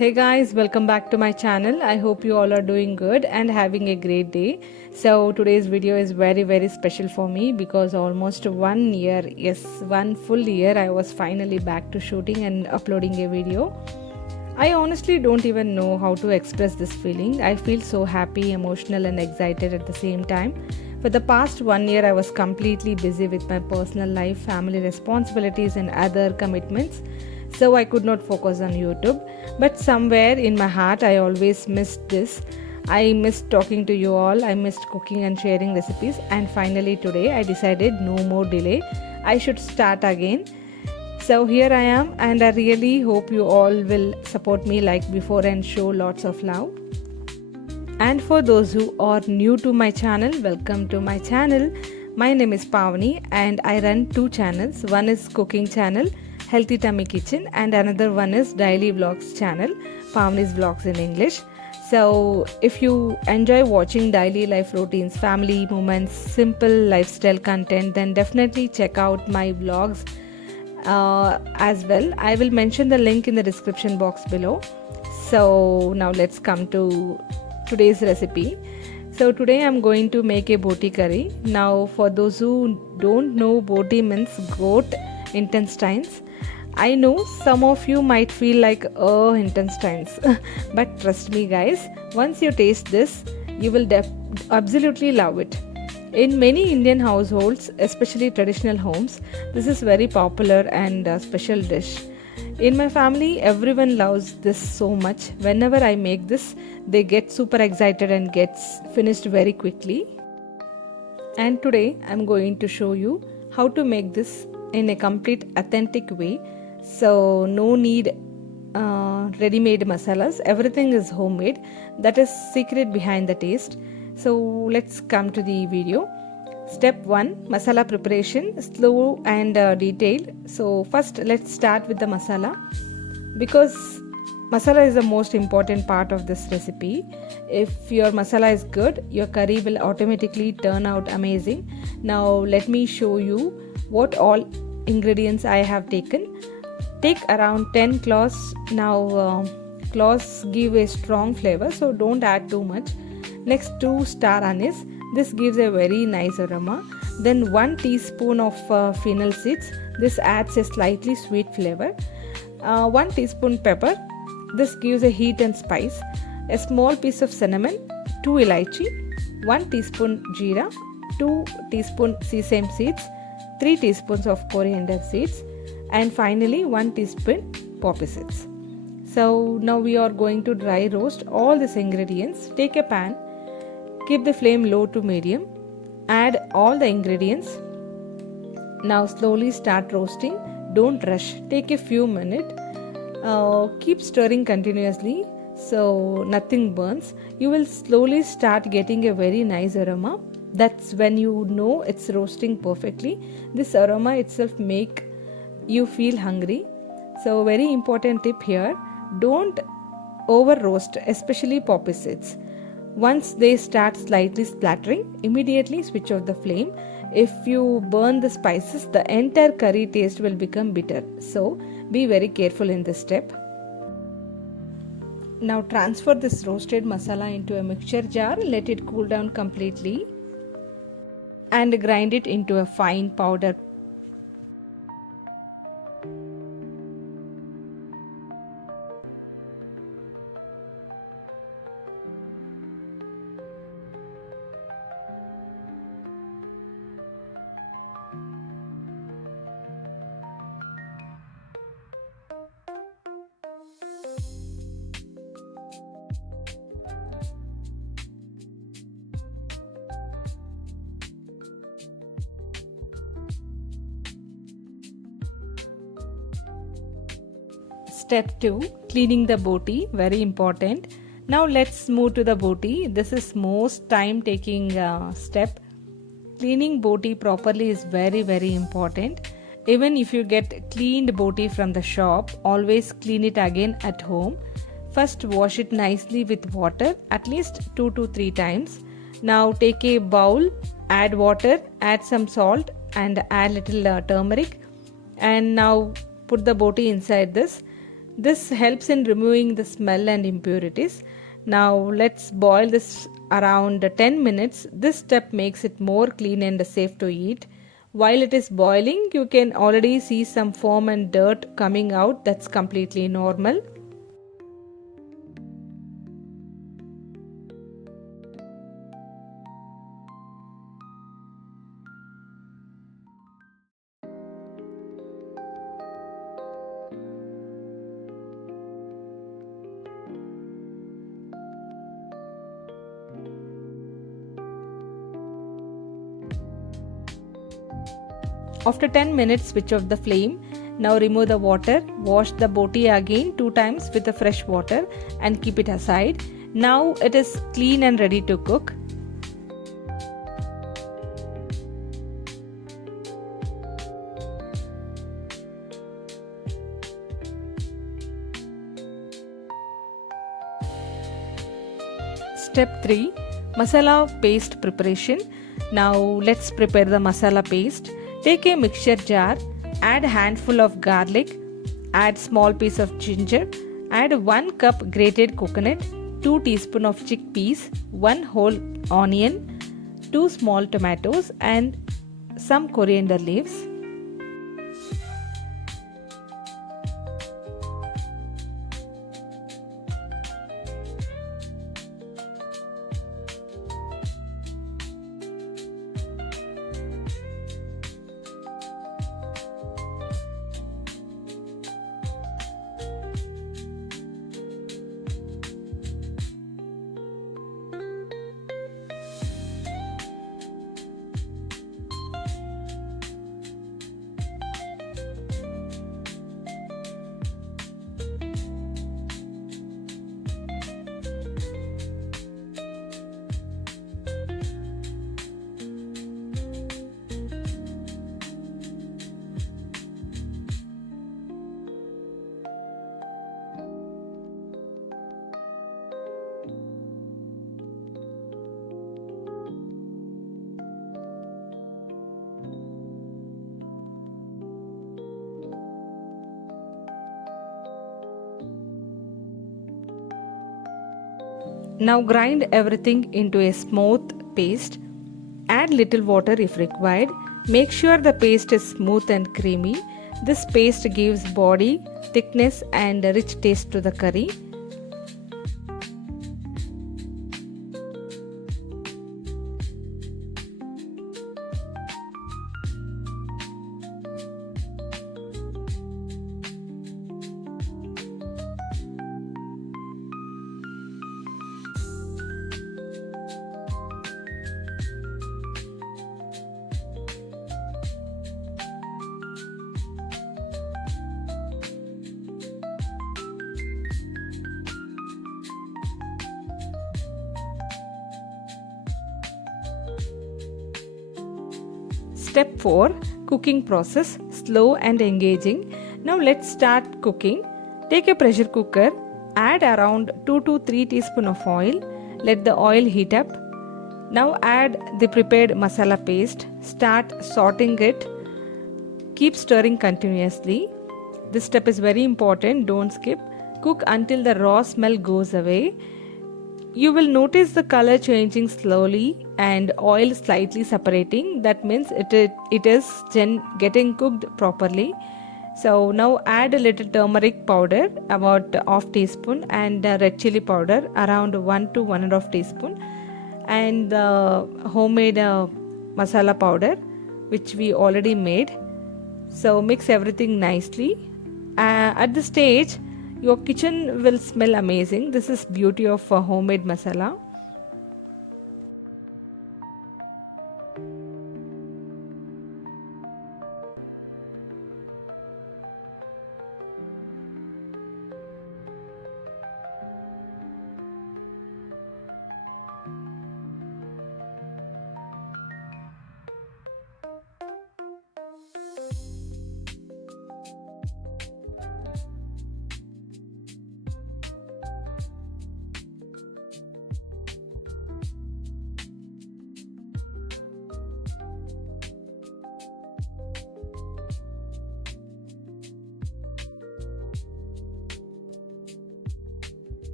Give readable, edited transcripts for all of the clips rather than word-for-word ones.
Hey guys, welcome back to my channel. I hope you all are doing good and having a great day. So today's video is very special for me because almost 1 year, yes, one full year I was finally back to shooting and uploading a video. I honestly don't even know how to express this feeling. I feel so happy, emotional and excited at the same time. For the past 1 year I was completely busy with my personal life, family responsibilities and other commitments. So I could not focus on YouTube. But somewhere in my heart, I always missed this. I missed talking to you all. I missed cooking and sharing recipes. And finally today, I decided no more delay. I should start again. So here I am, and I really hope you all will support me like before and show lots of love. And for those who are new to my channel, welcome to my channel. My name is Pavani and I run two channels. One is cooking channel, Healthy Tummy Kitchen, and another one is daily vlogs channel, Pavani's Vlogs in English. So if you enjoy watching daily life routines, family moments, simple lifestyle content, then definitely check out my vlogs as well. I will mention the link in the description box below. So now let's come to today's recipe. So today I'm going to make a boti curry. Now for those who don't know, boti means goat intestines. I know some of you might feel like, oh, intestines. But trust me guys, once you taste this, you will absolutely love it. In many Indian households, especially traditional homes, this is very popular and special dish. In my family, everyone loves this so much. Whenever I make this, they get super excited and gets finished very quickly. And today I'm going to show you how to make this in a complete authentic way. So no need ready-made masalas. Everything is homemade. That is secret behind the taste. So let's come to the video. Step 1, masala preparation, slow and detailed. So first let's start with the masala, because masala is the most important part of this recipe. If your masala is good, your curry will automatically turn out amazing. Now let me show you what all ingredients I have taken. Take around 10 cloves. Now cloves give a strong flavor, so don't add too much. Next, 2 star anise. This gives a very nice aroma. Then 1 teaspoon of fennel seeds. This adds a slightly sweet flavor. 1 teaspoon pepper. This gives a heat and spice. A small piece of cinnamon. 2 elaichi. 1 teaspoon jeera. 2 teaspoon sesame seeds. 3 teaspoons of coriander seeds. And finally 1 teaspoon poppy seeds. So now we are going to dry roast all these ingredients. Take a pan. Keep the flame low to medium. Add all the ingredients. Now slowly start roasting. Don't rush. Take a few minutes. Keep stirring continuously so nothing burns. You will slowly start getting a very nice aroma. That's when you know it's roasting perfectly. This aroma itself make you feel hungry. So very important tip here, don't over roast, especially poppy seeds. Once they start slightly splattering, immediately switch off the flame. If you burn the spices, the entire curry taste will become bitter. So be very careful in this step. Now transfer this roasted masala into a mixture jar. Let it cool down completely and grind it into a fine powder. Step 2, cleaning the boti, very important. Now let's move to the boti. This is most time taking step. Cleaning boti properly is very important. Even if you get cleaned boti from the shop, always clean it again at home. First wash it nicely with water at least 2 to 3 times. Now take a bowl, add water, add some salt and add little turmeric, and now put the boti inside this. This helps in removing the smell and impurities. Now let's boil this around 10 minutes. This step makes it more clean and safe to eat. While it is boiling, you can already see some foam and dirt coming out. That's completely normal. After 10 minutes, switch off the flame. Now remove the water. Wash the boti again 2 times with the fresh water and keep it aside. Now it is clean and ready to cook. Step 3. Masala paste preparation. Now let's prepare the masala paste. Take a mixture jar, add handful of garlic, add small piece of ginger, add 1 cup grated coconut, 2 teaspoon of chickpeas, 1 whole onion, 2 small tomatoes and some coriander leaves. Now grind everything into a smooth paste. Add little water if required. Make sure the paste is smooth and creamy. This paste gives body, thickness and a rich taste to the curry. Step 4. Cooking process, slow and engaging. Now let's start cooking. Take a pressure cooker, add around 2 to 3 teaspoons of oil. Let the oil heat up. Now add the prepared masala paste. Start sorting it. Keep stirring continuously. This step is very important, don't skip. Cook until the raw smell goes away. You will notice the color changing slowly and oil slightly separating. That means it is getting cooked properly. So now add a little turmeric powder, about half teaspoon, and red chili powder around 1 to 1.5 teaspoon, and homemade masala powder which we already made. So mix everything nicely. At this stage, your kitchen will smell amazing. This is beauty of homemade masala.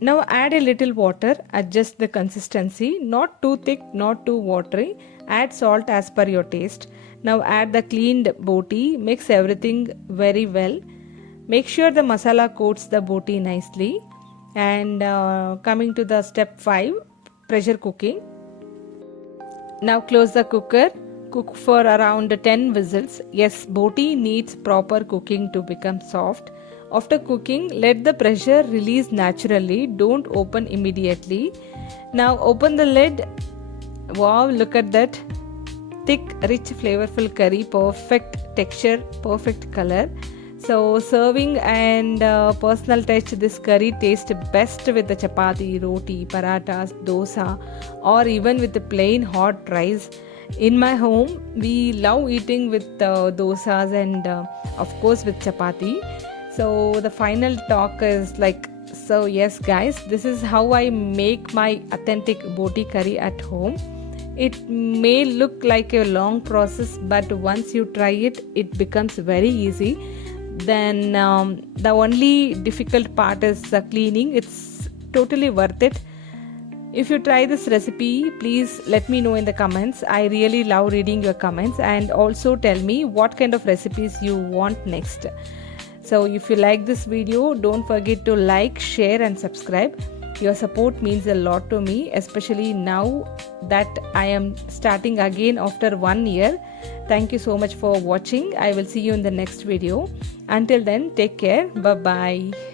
Now add a little water, adjust the consistency, not too thick, not too watery. Add salt as per your taste. Now add the cleaned boti, mix everything very well. Make sure the masala coats the boti nicely. And coming to the step 5, pressure cooking. Now close the cooker. Cook for around 10 whistles. Yes, boti needs proper cooking to become soft. After cooking, let the pressure release naturally. Don't open immediately. Now open the lid. Wow, look at that. Thick, rich, flavorful curry. Perfect texture, perfect color. So serving and personal touch, this curry tastes best with the chapati, roti, parathas, dosa, or even with the plain hot rice. In my home, we love eating with dosas and of course with chapati. So the final talk is like, so yes guys, this is how I make my authentic boti curry at home. It may look like a long process, but once you try it, it becomes very easy. Then the only difficult part is cleaning. It's totally worth it. If you try this recipe, please let me know in the comments. I really love reading your comments, and also tell me what kind of recipes you want next. So if you like this video, don't forget to like, share and subscribe. Your support means a lot to me, especially now that I am starting again after 1 year. Thank you so much for watching. I will see you in the next video. Until then, take care. Bye bye.